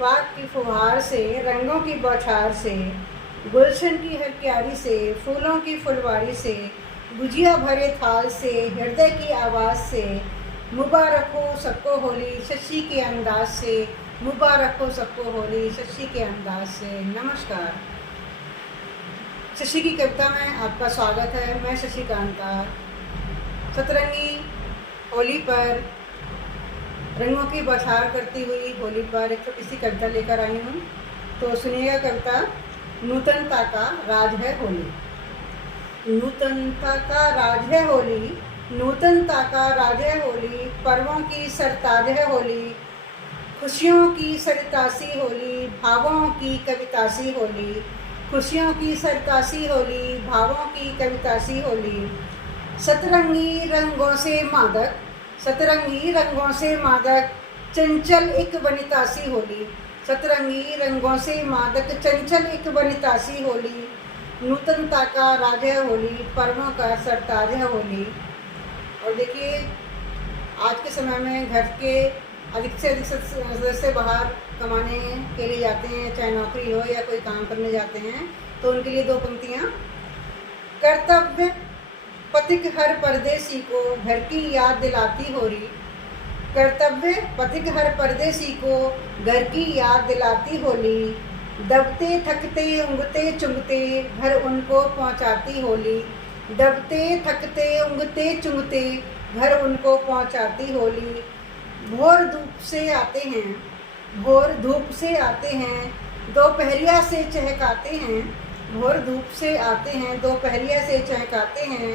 इत्तेफाक की फुहार से, रंगों की बौछार से, गुलशन की हर क्यारी से, फूलों की फुलवारी से, गुजिया भरे थाल से, हृदय की आवाज़ से, मुबारक हो सबको होली शशि के अंदाज से, मुबारक हो सबको होली शशि के अंदाज से। नमस्कार। शशि की कविता में आपका स्वागत है। मैं शशि कांता सतरंगी होली पर रंगों की बौछार करती हुई होली पर एक छोटी सी कविता लेकर आई हूँ। तो सुनिएगा कविता। नूतनता का राज है होली। नूतनता का राज है होली, नूतनता का राज है होली, पर्वों की सरताज है होली, खुशियों की सरितासी होली, भावों की कवितासी होली, खुशियों की सरतासी होली, भावों की कवितासी होली। सतरंगी रंगों से मादक, सतरंगी रंगों से मादक, चंचल एक वनितासी होली, सतरंगी रंगों से मादक, चंचल एक वनितासी होली। नूतनता का राज है होली, पर्वों का सरताज है होली। और देखिए, आज के समय में घर के अधिक से अधिक सदस्य बाहर कमाने के लिए जाते हैं, चाहे नौकरी हो या कोई काम करने जाते हैं, तो उनके लिए दो पंक्तियाँ। कर्तव्य पथिक हर परदेसी को घर की याद दिलाती हो रही, कर्तव्य पथिक हर परदेसी को घर की याद दिलाती होली, दबते थकते उंगते चुंगते घर उनको पहुंचाती होली, दबते थकते उंगते चुंगते घर उनको पहुंचाती होली। भोर धूप से आते हैं, भोर धूप से आते हैं, दोपहरिया से चहकाते हैं, भोर धूप से आते हैं, दोपहरिया से चहकाते हैं,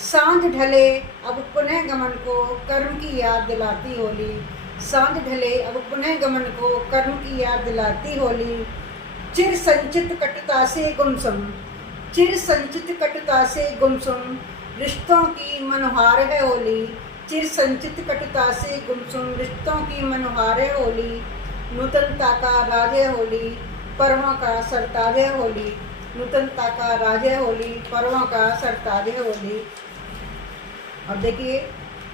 सांझ ढले अब पुनः गमन को कर्म की याद दिलाती होली, सांझ ढले अब पुनः गमन को कर्म की याद दिलाती होली। चिर संचित कटुता से गुमसुम, चिर संचित कटुता से गुमसुम, रिश्तों की मनोहार है होली, चिर संचित कटुता से गुमसुम, रिश्तों की मनोहार है होली। नूतनता का राज है होली, पर्वों का सरताज है होली, नूतनता का राज है होली, पर्वों का सरताज है होली। अब देखिए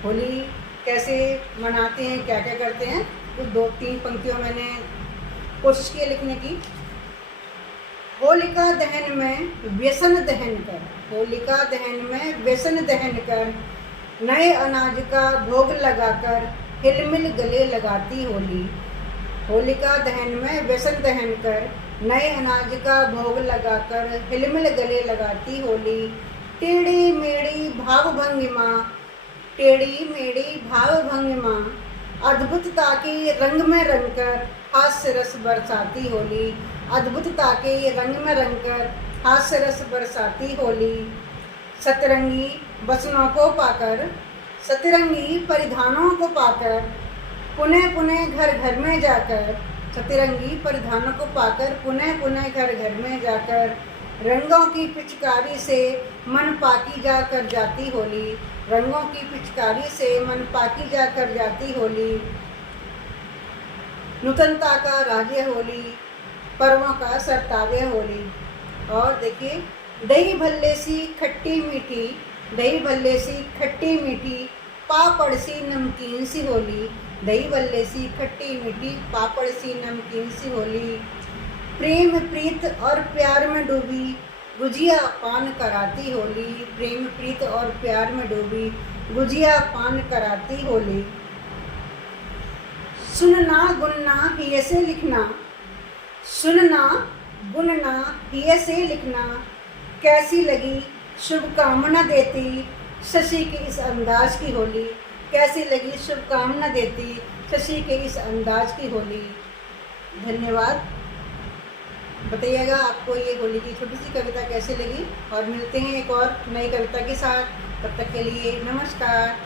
होली कैसे मनाते हैं, क्या क्या करते हैं। कुछ दो तीन पंक्तियों मैंने कोशिश की लिखने की। होलिका दहन में व्यसन दहन कर, होलिका दहन में व्यसन दहन कर, नए अनाज का भोग लगाकर हिलमिल गले लगाती होली, होलिका दहन में व्यसन दहन कर, नए अनाज का भोग लगाकर हिलमिल गले लगाती होली। टेढ़ी मेढ़ी भाव भंगिमा, टेढ़ी मेढ़ी भाव भंगिमा, अद्भुतता के रंग में रंग कर हास्य रस बरसाती होली, अद्भुतता के रंग में रंग कर हास्य रस बरसाती होली। सतरंगी बसनों को पाकर, सतरंगी परिधानों को पाकर, पुनः पुनः घर घर में जाकर, सतरंगी परिधानों को पाकर पुनः पुनः घर घर में जाकर, रंगों की पिचकारी से मन पाकी जा कर जाती होली, रंगों की पिचकारी से मन पाकी जा कर जाती होली। नूतनता का राज है होली, पर्वों का सरताज है होली। और देखिए, दही भल्ले सी खट्टी मीठी, दही भल्ले सी खट्टी मीठी, पापड़ सी नमकीन सी होली, दही भल्ले सी खट्टी मीठी, पापड़ सी नमकीन सी होली। प्रेम प्रीत और प्यार में डूबी गुजिया पान कराती होली, प्रेम प्रीत और प्यार में डूबी गुजिया पान कराती होली। सुनना गुनना हिय से लिखना, सुनना गुनना हिय से लिखना, कैसी लगी शुभकामना देती शशि के इस अंदाज की होली, कैसी लगी शुभकामना देती शशि के इस अंदाज की होली। धन्यवाद। बताइएगा आपको ये होली की छोटी सी कविता कैसे लगी, और मिलते हैं एक और नई कविता के साथ। तब तक के लिए नमस्कार।